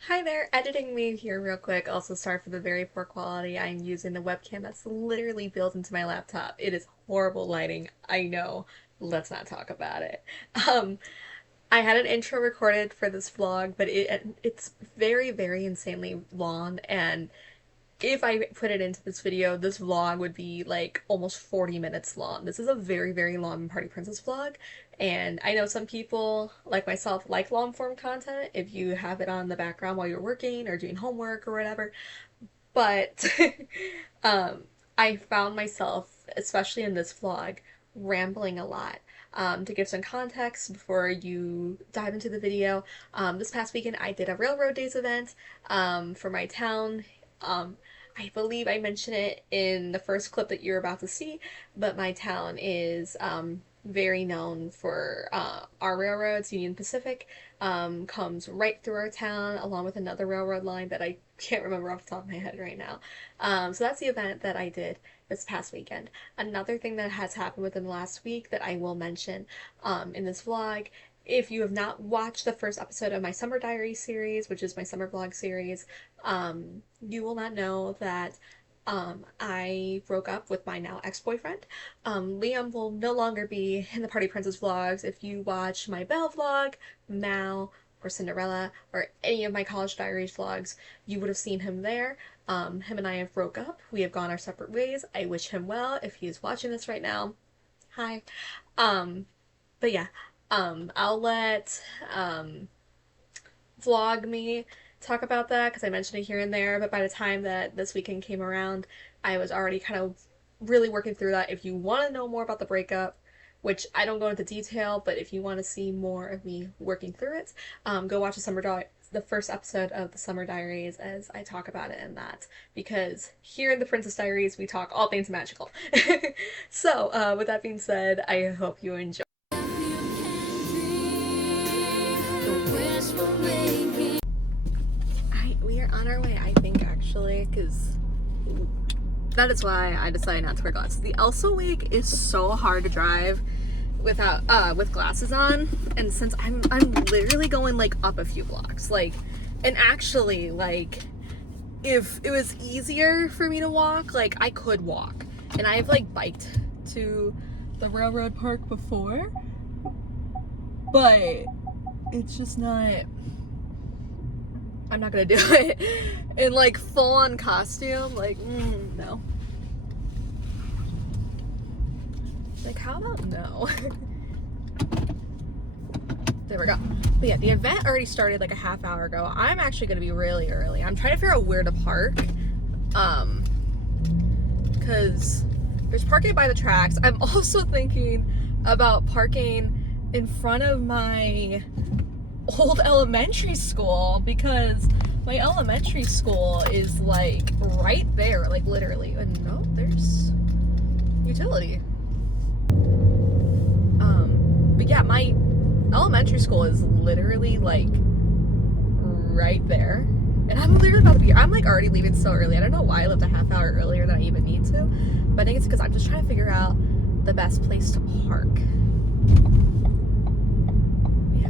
Hi there, editing me here real quick. Also, sorry for the very poor quality. I'm using the webcam that's literally built into my laptop. It is horrible lighting. I know. Let's not talk about it. Um, I had an intro recorded for this vlog, but it's very insanely long, and if I put it into this video, this vlog would be like almost 40 minutes long. This is a very long Party Princess vlog, and I know some people, like myself, like long form content if you have it on the background while you're working or doing homework or whatever. But um, I found myself, especially in this vlog, rambling a lot. To give some context before you dive into the video, this past weekend I did a Railroad Days event for my town. Um, I believe I mentioned it in the first clip that you're about to see, but my town is very known for our railroads. Union Pacific comes right through our town, along with another railroad line that I can't remember off the top of my head right now. So that's the event that I did this past weekend. Another thing that has happened within the last week that I will mention in this vlog, if you have not watched the first episode of my Summer Diaries series, which is my summer vlog series, you will not know that I broke up with my now ex-boyfriend. Liam will no longer be in the Party Princess vlogs. If you watch my Belle vlog, Mal, or Cinderella, or any of my College Diaries vlogs, you would have seen him there. Him and I have broke up. We have gone our separate ways. I wish him well if he is watching this right now. Hi. Um, but yeah, I'll let vlog me talk about that because I mentioned it here and there, but by the time that this weekend came around, I was already kind of really working through that. If you want to know more about the breakup, which I don't go into detail, but if you want to see more of me working through it, go watch the first episode of the Summer Diaries as I talk about it in that, because here in the Princess Diaries we talk all things magical. So with that being said, I hope you enjoy. We are on our way, I think, actually, because that is why I decided not to wear glasses. The Elsa wig is so hard to drive without with glasses on, and since I'm literally going like up a few blocks, like, and actually, like, if it was easier for me to walk, like, I could walk, and I've like biked to the railroad park before, but it's just not. I'm not gonna do it in like full on costume. Like, no. Like, how about no? There we go. But yeah, the event already started like a half hour ago. I'm actually gonna be really early. I'm trying to figure out where to park. Because there's parking by the tracks. I'm also thinking about parking in front of my old elementary school, because my elementary school is like right there, like literally. And no, there's utility. But yeah, my elementary school is literally like right there, and I'm literally about to be. I'm like already leaving so early. I don't know why I left a half hour earlier than I even need to, but I think it's because I'm just trying to figure out the best place to park.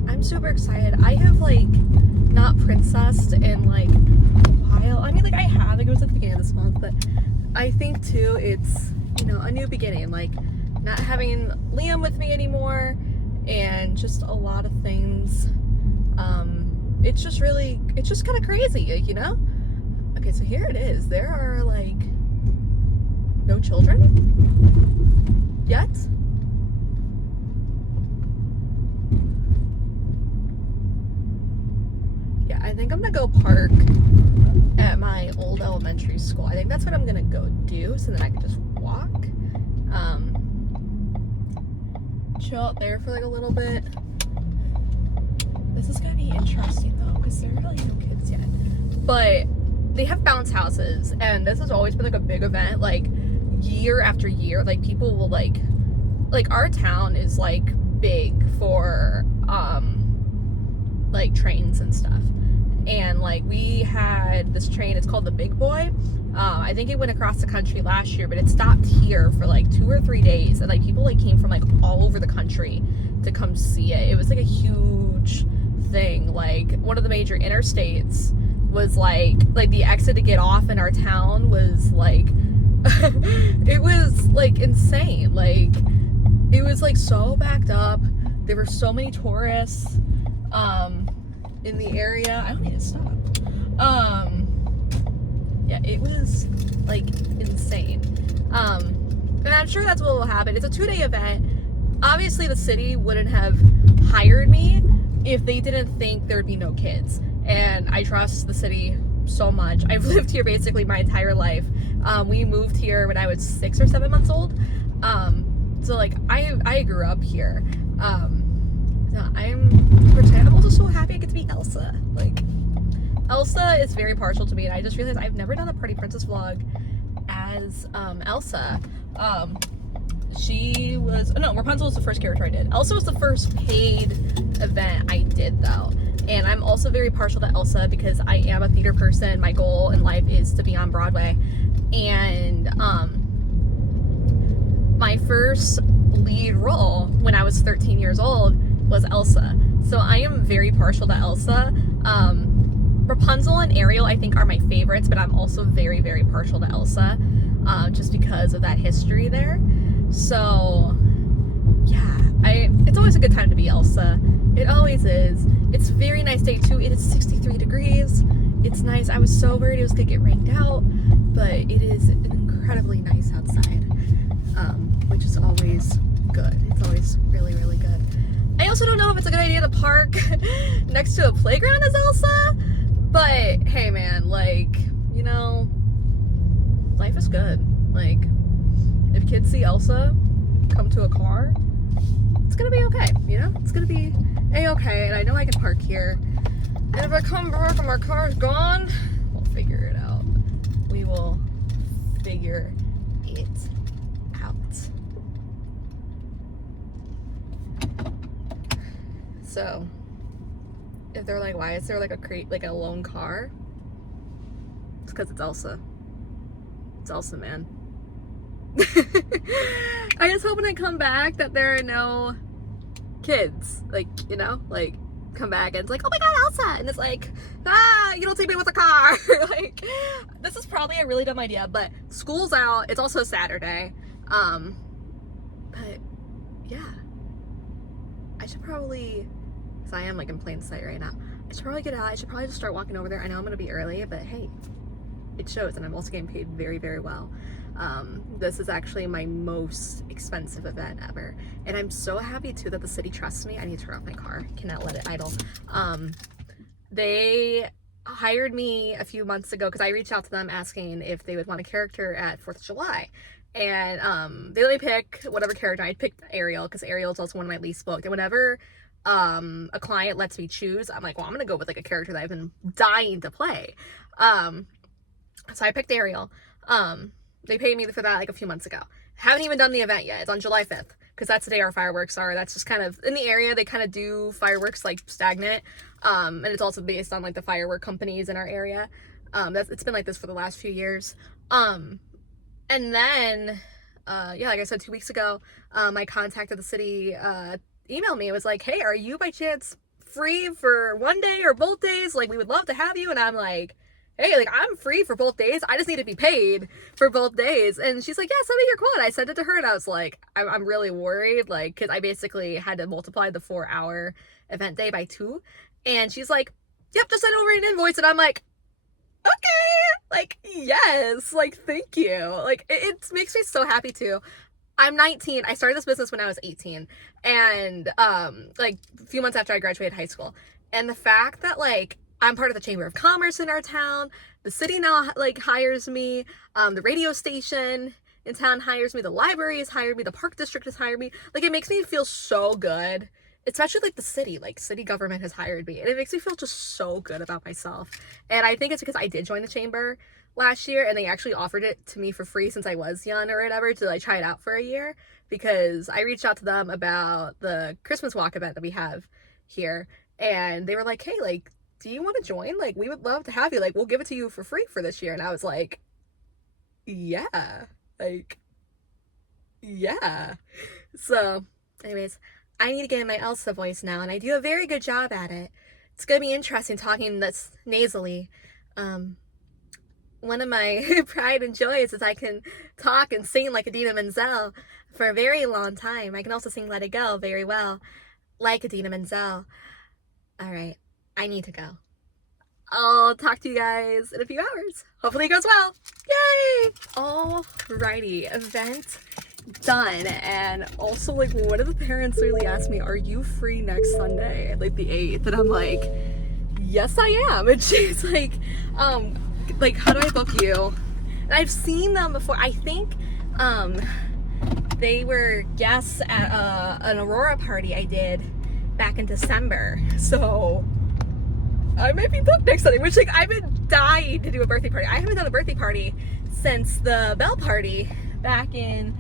I'm super excited. I have like not princessed in like a while. I mean, like, I have, like, it was at the beginning of this month, but I think too it's, you know, a new beginning, like not having Liam with me anymore, and just a lot of things. It's just kind of crazy, you know? Okay, so here it is. There are like no children yet. I think I'm gonna go park at my old elementary school. I think that's what I'm gonna go do, so then I can just walk. Chill out there for like a little bit. This is gonna be interesting though, because there are really no kids yet. But they have bounce houses, and this has always been like a big event, like year after year. Like, people will like our town is like big for like trains and stuff. And like, we had this train, it's called the Big Boy. I think it went across the country last year, but it stopped here for like 2 or 3 days, and like people like came from like all over the country to come see it. It was like a huge thing. Like, one of the major interstates was like the exit to get off in our town was like it was like insane. Like, it was like so backed up. There were so many tourists in the area. I don't need to stop. Yeah, it was like insane. And I'm sure that's what will happen. It's a 2-day event. Obviously, the city wouldn't have hired me if they didn't think there'd be no kids. And I trust the city so much. I've lived here basically my entire life. We moved here when I was 6 or 7 months old. So like I grew up here. I'm also so happy I get to be Elsa. Like, Elsa is very partial to me, and I just realized I've never done a Party Princess vlog as Elsa. Rapunzel was the first character I did. Elsa was the first paid event I did, though. And I'm also very partial to Elsa because I am a theater person. My goal in life is to be on Broadway. And my first lead role when I was 13 years old was Elsa. So I am very partial to Elsa. Rapunzel and Ariel, I think, are my favorites, but I'm also very, very partial to Elsa, just because of that history there. So, yeah, it's always a good time to be Elsa. It always is. It's a very nice day, too. It is 63 degrees. It's nice. I was so worried it was going to get rained out, but it is incredibly nice outside, which is always good. It's always really, really good. I also don't know if it's a good idea to park next to a playground as Elsa, but hey, man, like, you know, life is good. Like, if kids see Elsa come to a car, it's gonna be okay, you know? It's gonna be a-okay, and I know I can park here. And if I come back and my car's gone, we'll figure it out. We will figure it out. So, if they're like, why is there like a lone car? It's because it's Elsa. It's Elsa, man. I just hope when I come back that there are no kids. Like, you know, like, come back and it's like, oh my god, Elsa! And it's like, you don't see me with a car! Like, this is probably a really dumb idea, but school's out. It's also Saturday. But, yeah. I should probably, because I am like in plain sight right now, I should probably get out. I should probably just start walking over there. I know I'm gonna be early, but hey, it shows, and I'm also getting paid very, very well. This is actually my most expensive event ever, and I'm so happy too that the city trusts me. I need to turn off my car. Cannot let it idle. They hired me a few months ago because I reached out to them asking if they would want a character at 4th of July. And they let me pick whatever character. I picked Ariel because Ariel is also one of my least booked. And whenever a client lets me choose, I'm like, well, I'm gonna go with like a character that I've been dying to play. So I picked Ariel. They paid me for that like a few months ago. Haven't even done the event yet. It's on July 5th because that's the day our fireworks are. That's just kind of in the area. They kind of do fireworks like stagnant, and it's also based on like the firework companies in our area. It's been like this for the last few years. And then, yeah, like I said, 2 weeks ago, I contacted the city, emailed me. It was like, hey, are you by chance free for one day or both days? Like, we would love to have you. And I'm like, hey, like, I'm free for both days. I just need to be paid for both days. And she's like, yeah, send me your quote. I sent it to her, and I was like, I'm really worried, like, because I basically had to multiply the 4-hour event day by 2. And she's like, yep, just send over an invoice. And I'm like, okay, like, yes, like, thank you. Like, it makes me so happy too. I'm 19. I started this business when I was 18, and like a few months after I graduated high school. And the fact that like I'm part of the Chamber of Commerce in our town, the city now like hires me, the radio station in town hires me, the library has hired me, the park district has hired me. Like, it makes me feel so good. Especially like the city, like city government has hired me, and it makes me feel just so good about myself. And I think it's because I did join the chamber last year, and they actually offered it to me for free since I was young or whatever, to like try it out for a year, because I reached out to them about the Christmas walk event that we have here, and they were like, hey, like, do you want to join? Like, we would love to have you. Like, we'll give it to you for free for this year. And I was like, yeah, like, yeah. So anyways, I need to get in my Elsa voice now, and I do a very good job at it. It's gonna be interesting talking this nasally. One of my pride and joys is I can talk and sing like Idina Menzel for a very long time. I can also sing Let It Go very well, like Idina Menzel. All right, I need to go. I'll talk to you guys in a few hours. Hopefully it goes well. Yay! Alrighty, event done. And also, like, one of the parents really asked me, are you free next Sunday, like the 8th? And I'm like, yes I am. And she's like, how do I book you? And I've seen them before. I think they were guests at an Aurora party I did back in December. So I might be booked next Sunday, which, like, I've been dying to do a birthday party. I haven't done a birthday party since the Bell party back in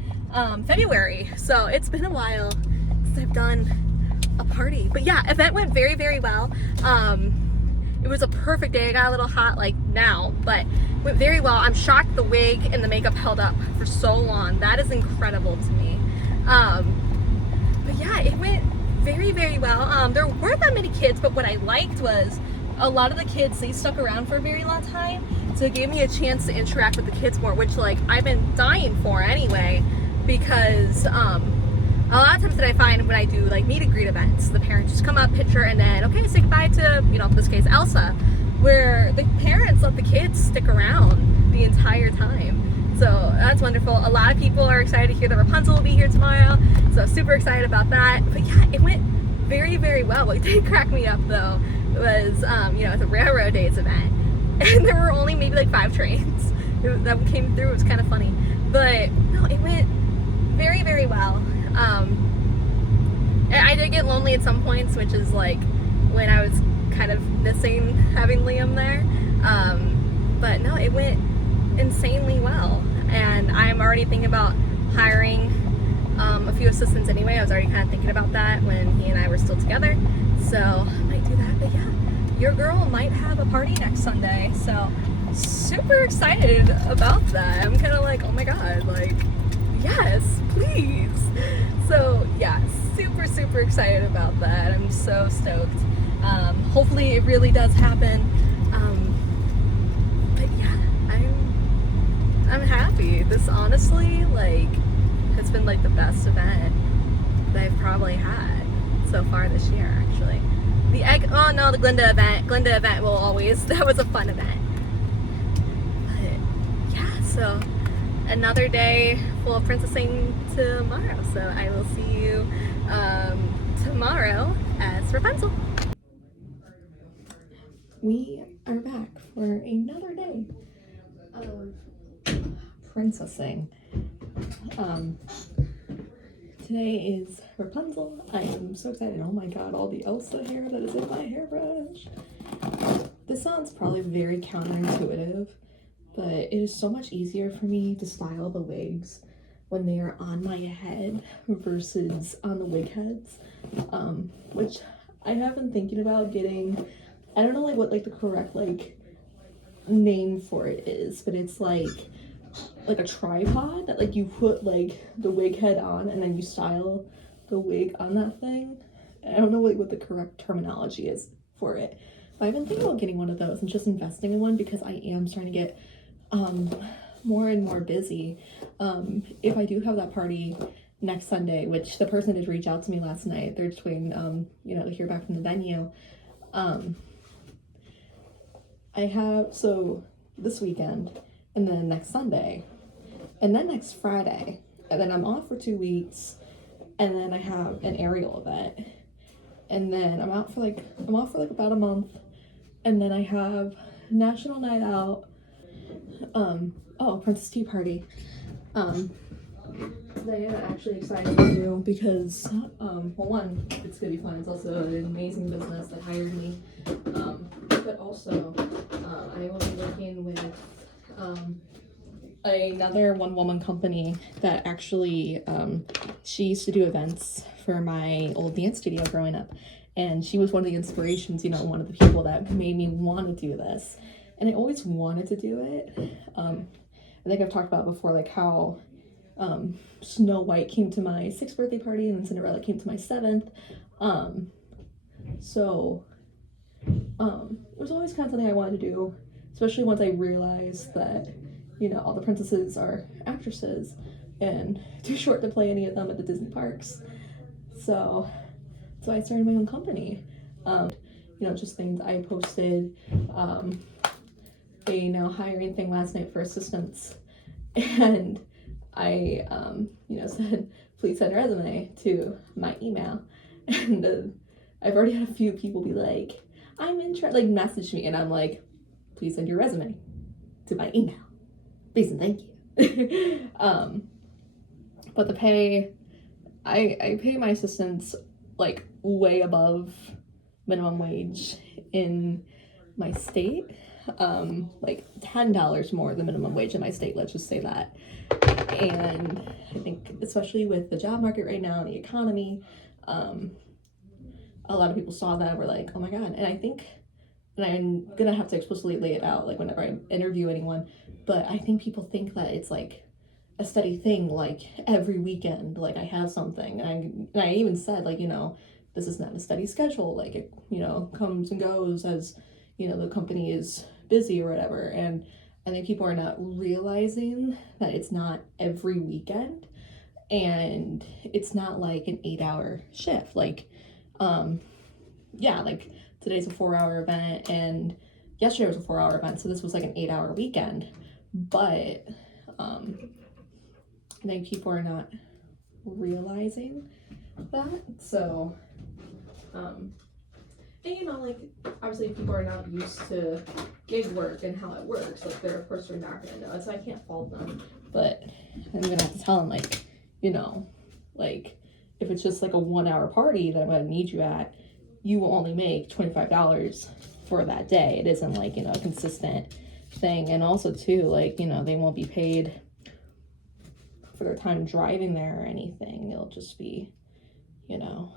February. So it's been a while since I've done a party. But yeah, event went very, very well. It was a perfect day. I got a little hot like now, but went very well. I'm shocked the wig and the makeup held up for so long. That is incredible to me. But yeah, it went very, very well. There weren't that many kids, but what I liked was a lot of the kids, they stuck around for a very long time. So it gave me a chance to interact with the kids more, which, like, I've been dying for anyway, because a lot of times that I find when I do like meet and greet events, the parents just come up, picture, and then, okay, say goodbye to, you know, in this case, Elsa, where the parents let the kids stick around the entire time. So that's wonderful. A lot of people are excited to hear that Rapunzel will be here tomorrow, so super excited about that. But yeah, it went very, very well. What did crack me up though was, you know, it's a railroad days event, and there were only maybe like 5 trains that came through. It was kind of funny, but no, it went very, very well. I did get lonely at some points, which is like when I was kind of missing having Liam there. But no, it went insanely well, and I'm already thinking about hiring a few assistants anyway. I was already kind of thinking about that when he and I were still together, so I might do that. But yeah, your girl might have a party next Sunday, so super excited about that. I'm kind of like, oh my god, like, yes, please. So yeah, super, super excited about that. I'm so stoked. Hopefully it really does happen. But yeah, I'm happy. This honestly, like, has been like the best event that I've probably had so far this year, actually. The Glinda event will always, that was a fun event. But yeah, so another day full of princessing tomorrow. So I will see you tomorrow as Rapunzel. We are back for another day of princessing. Today is Rapunzel. I am so excited. Oh my god, all the Elsa hair that is in my hairbrush. This sounds probably very counterintuitive, but it is so much easier for me to style the wigs when they are on my head versus on the wig heads, which I have been thinking about getting. I don't know like what like the correct like name for it is, but it's like a tripod that like you put like the wig head on and then you style the wig on that thing. I don't know like what the correct terminology is for it, but I've been thinking about getting one of those and just investing in one because I am starting to get more and more busy. If I do have that party next Sunday, which the person did reach out to me last night, they're just waiting you know, to hear back from the venue. I have, so this weekend, and then next Sunday, and then next Friday, and then I'm off for 2 weeks, and then I have an aerial event, and then I'm off for like about a month, and then I have National Night Out, Princess Tea Party, that I'm actually excited to do because, well, one, it's gonna be fun. It's also an amazing business that hired me, but also, I will be working with another one-woman company that actually, she used to do events for my old dance studio growing up, and she was one of the inspirations, you know, one of the people that made me want to do this, and I always wanted to do it. I think I've talked about before, like how Snow White came to my 6th birthday party and then Cinderella came to my 7th. So It was always kind of something I wanted to do, especially once I realized that, you know, all the princesses are actresses and too short to play any of them at the Disney parks. So, so I started my own company. You know, just things I posted, a now hiring thing last night for assistants, and I, you know, said, please send a resume to my email. And I've already had a few people be like, I'm interested, like message me, and I'm like, please send your resume to my email. Please and thank you. But the pay, I pay my assistants like way above minimum wage in my state. Like $10 more than minimum wage in my state, let's just say that. And I think especially with the job market right now and the economy, a lot of people saw that and were like, oh my god. And I think, and I'm gonna have to explicitly lay it out like whenever I interview anyone, but I think people think that it's like a steady thing, like every weekend, like I have something. And I even said, like, you know, this is not a steady schedule, like it, you know, comes and goes as, you know, the company is busy or whatever. And I think people are not realizing that it's not every weekend, and it's not like an 8-hour shift. Like, yeah, like today's a 4-hour event and yesterday was a 4-hour event, so this was like an 8-hour weekend. But I think people are not realizing that. So, and you know, like obviously people are not used to gig work and how it works. Like they're of course they're not gonna know it, so I can't fault them. But I'm gonna have to tell them, like, you know, like if it's just like a 1-hour party that I'm gonna need you at, you will only make $25 for that day. It isn't like, you know, a consistent thing. And also too, like, you know, they won't be paid for their time driving there or anything. It'll just be, you know,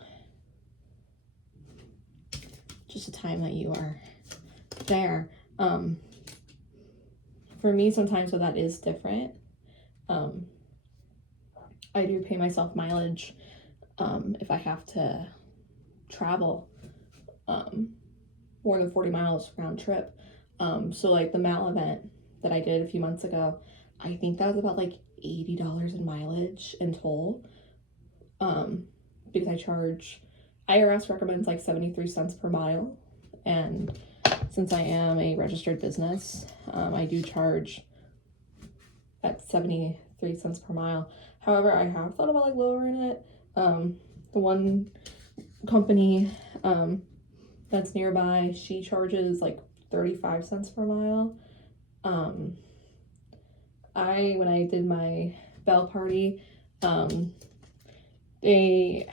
just the time that you are there. For me, sometimes so that is different. I do pay myself mileage if I have to travel more than 40 miles round trip. So like the Mal event that I did a few months ago, I think that was about like $80 in mileage in toll. Because I charge, IRS recommends like 73 cents per mile, and since I am a registered business, I do charge at 73 cents per mile. However, I have thought about like lowering it. The one company that's nearby, she charges like 35 cents per mile. When I did my bell party, they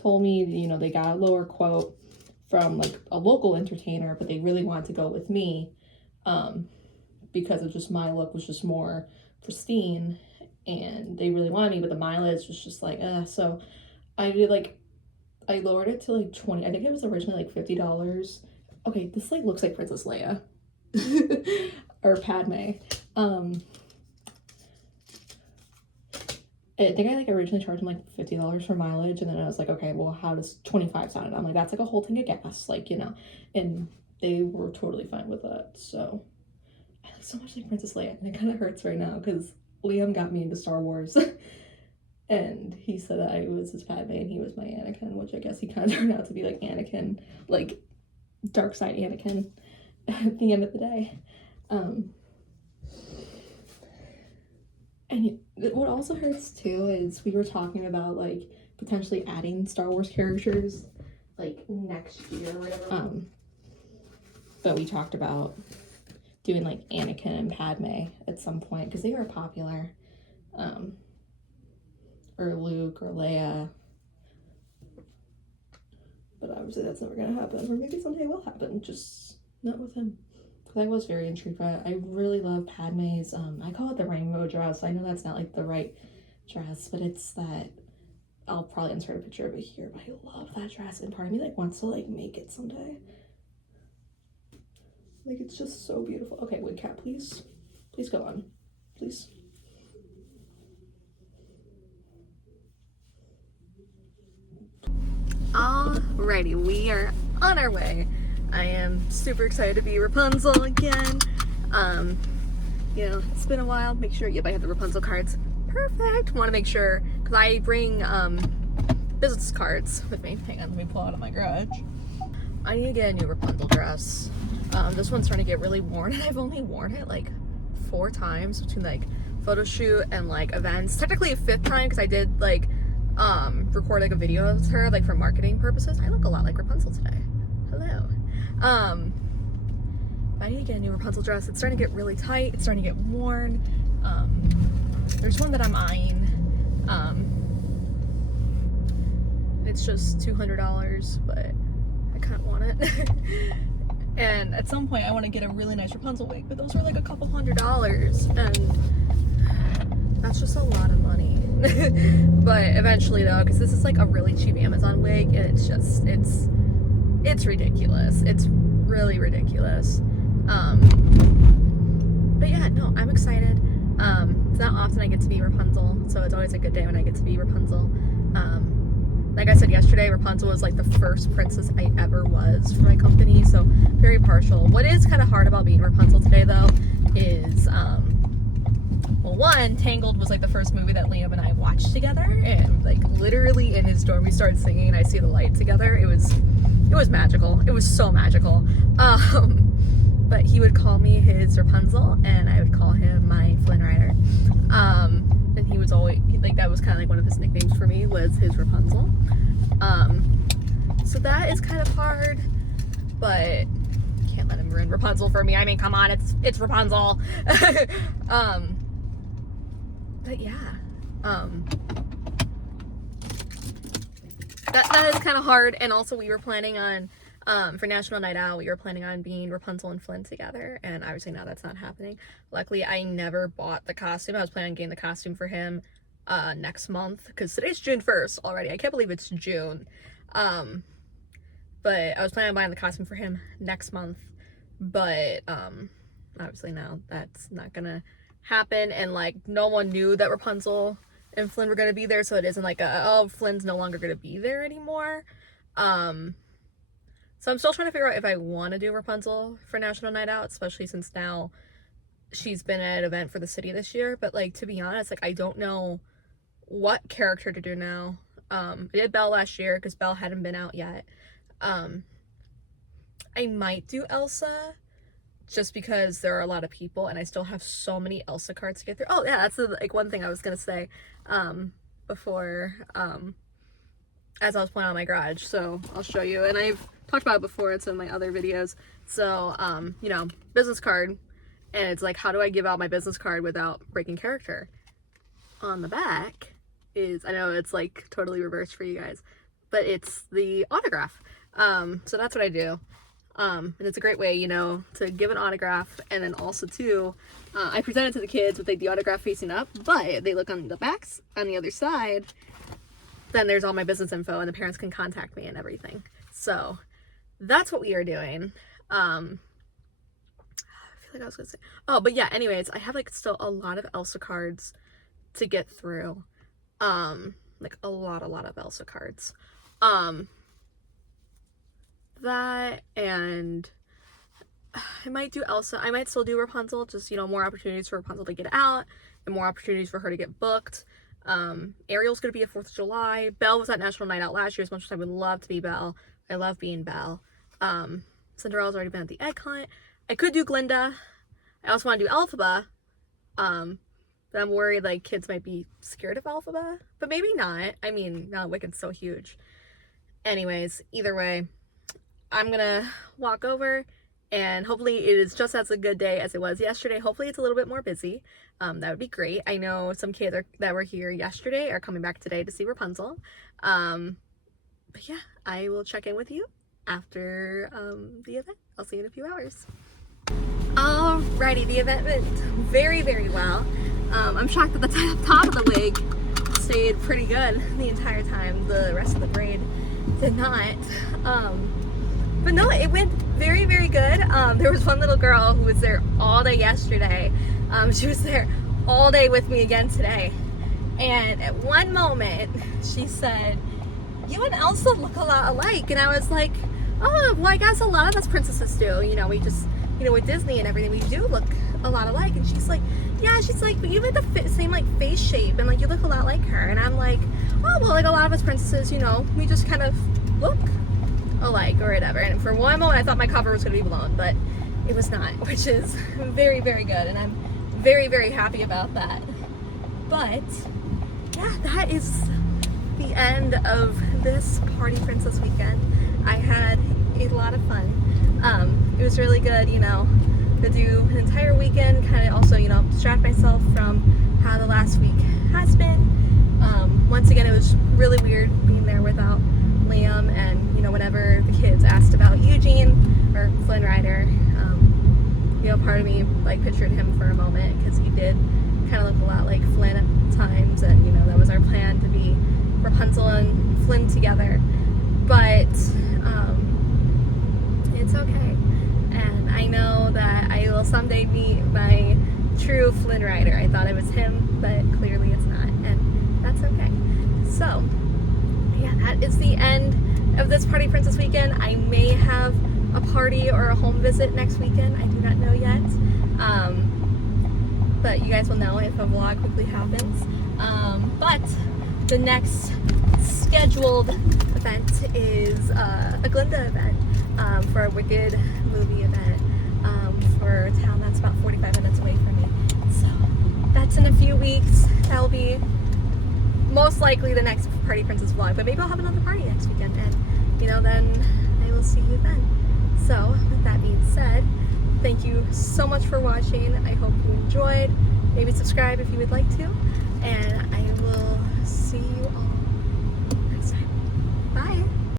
told me, you know, they got a lower quote from like a local entertainer, but they really wanted to go with me because of just my look was just more pristine, and they really wanted me, but the mileage was just like, so I did like, I lowered it to like 20. I think it was originally like $50. Okay, this like looks like Princess Leia or Padme. I think I like originally charged them like $50 for mileage, and then I was like, okay, well, how does 25 sound? I'm like, that's like a whole tank of gas, like, you know, and they were totally fine with that. So I look so much like Princess Leia, and it kind of hurts right now because Liam got me into Star Wars. And he said that I was his Padme and he was my Anakin, which I guess he kind of turned out to be like Anakin, like dark side Anakin at the end of the day. And what also hurts too is we were talking about like potentially adding Star Wars characters like next year or whatever. But we talked about doing like Anakin and Padme at some point because they were popular. Or Luke or Leia. But obviously that's never gonna happen. Or maybe someday it will happen, just not with him. Because I was very intrigued by it. I really love Padme's, I call it the rainbow dress. I know that's not like the right dress, but it's that, I'll probably insert a picture of it here, but I love that dress. And part of me like wants to like make it someday. Like it's just so beautiful. Okay, wait, cat, please. Please go on. Please. Alrighty, we are on our way I am super excited to be Rapunzel again. You know, it's been a while. Make sure, yep, I have the Rapunzel cards. Perfect. Want to make sure, because I bring business cards with me. Hang on, let me pull out of my garage. I need to get a new Rapunzel dress. This one's starting to get really worn, and I've only worn it like 4 times between like photo shoot and like events. Technically a 5th time because I did like record like a video of her like for marketing purposes. I look a lot like Rapunzel today. Hello. I need to get a new Rapunzel dress. It's starting to get really tight. It's starting to get worn. There's one that I'm eyeing. It's just $200, but I kind of want it. And at some point I want to get a really nice Rapunzel wig, but those are like a couple $100s, and that's just a lot of money. But eventually though, because this is like a really cheap Amazon wig, and it's ridiculous. It's really ridiculous. But yeah, no, I'm excited. It's not often I get to be Rapunzel, so it's always a good day when I get to be Rapunzel. Like I said yesterday, Rapunzel was like the first princess I ever was for my company, so very partial. What is kind of hard about being Rapunzel today though is, well, one, Tangled was like the first movie that Liam and I watched together, and like literally in his dorm we started singing and I See the Light together. It was magical. It was so magical. But he would call me his Rapunzel and I would call him my Flynn Rider. And he was always like, that was kind of like one of his nicknames for me, was his Rapunzel. So that is kind of hard, but can't let him ruin Rapunzel for me. I mean, come on, it's Rapunzel. But yeah, that is kind of hard. And also we were planning on, for National Night Out, we were planning on being Rapunzel and Flynn together, and obviously now that's not happening. Luckily, I never bought the costume. I was planning on getting the costume for him next month, because today's June 1st already. I can't believe it's June. But I was planning on buying the costume for him next month, but obviously now that's not gonna happen, and like no one knew that Rapunzel and Flynn were gonna be there, so it isn't like oh, Flynn's no longer gonna be there anymore. So I'm still trying to figure out if I want to do Rapunzel for National Night Out, especially since now she's been at an event for the city this year. But like, to be honest, like I don't know what character to do now. I did Belle last year because Belle hadn't been out yet. I might do Elsa just because there are a lot of people and I still have so many Elsa cards to get through. Oh yeah, that's like one thing I was gonna say before as I was playing on my garage, so I'll show you. And I've talked about it before in some of my other videos. So you know, business card, and it's like, how do I give out my business card without breaking character? On the back is, I know it's like totally reversed for you guys, but it's the autograph. So that's what I do. And it's a great way, you know, to give an autograph, and then also too, I present it to the kids with like the autograph facing up, but they look on the backs on the other side, then there's all my business info and the parents can contact me and everything. So that's what we are doing. I feel like I was gonna say, oh, but yeah, anyways, I have like still a lot of Elsa cards to get through. Like a lot of Elsa cards. That, and I might do Elsa. I might still do Rapunzel, just, you know, more opportunities for Rapunzel to get out and more opportunities for her to get booked. Ariel's gonna be a 4th of July. Belle was at National Night Out last year. As much as I would love to be Belle, I love being Belle. Cinderella's already been at the egg hunt. I could do Glinda. I also want to do Elphaba. But I'm worried like kids might be scared of Elphaba, but maybe not. I mean, now Wiccan's so huge. Anyways, either way, I'm gonna walk over, and hopefully it is just as a good day as it was yesterday. Hopefully it's a little bit more busy. That would be great. I know some kids that were here yesterday are coming back today to see Rapunzel. But yeah, I will check in with you after the event. I'll see you in a few hours. Alrighty, the event went very, very well. I'm shocked that the top of the wig stayed pretty good the entire time. The rest of the braid did not. But no, it went very, very good. There was one little girl who was there all day yesterday. She was there all day with me again today. And at one moment, she said, "You and Elsa look a lot alike." And I was like, Oh, well, I guess a lot of us princesses do. You know, we just, you know, with Disney and everything, we do look a lot alike. And she's like, yeah, she's like, but you have the same like face shape, and like you look a lot like her. And I'm like, oh, well, like a lot of us princesses, you know, we just kind of look alike or whatever. And for one moment, I thought my cover was going to be blown, but it was not, which is very, very good. And I'm very, very happy about that. But yeah, that is the end of this Party Princess weekend. I had a lot of fun. It was really good, you know, to do an entire weekend, kind of also, you know, distract myself from how the last week has been. Once again, it was really weird being there without Liam, and, you know, whenever the kids asked about Eugene, or Flynn Rider, you know, part of me, like, pictured him for a moment, because he did kind of look a lot like Flynn at times, and, you know, that was our plan, to be Rapunzel and Flynn together. But it's okay, and I know that I will someday meet my true Flynn Rider. I thought it was him, but clearly it's not, and that's okay. So yeah, that is the end of this Party Princess weekend. I may have a party or a home visit next weekend. I do not know yet, but you guys will know if a vlog quickly happens. But the next scheduled event is a Glinda event, for a Wicked movie event, for a town that's about 45 minutes away from me. So that's in a few weeks. That'll be most likely the next Party Princess vlog, but maybe I'll have another party next weekend, and, you know, then I will see you then. So with that being said, thank you so much for watching. I hope you enjoyed. Maybe subscribe if you would like to, and I will see you all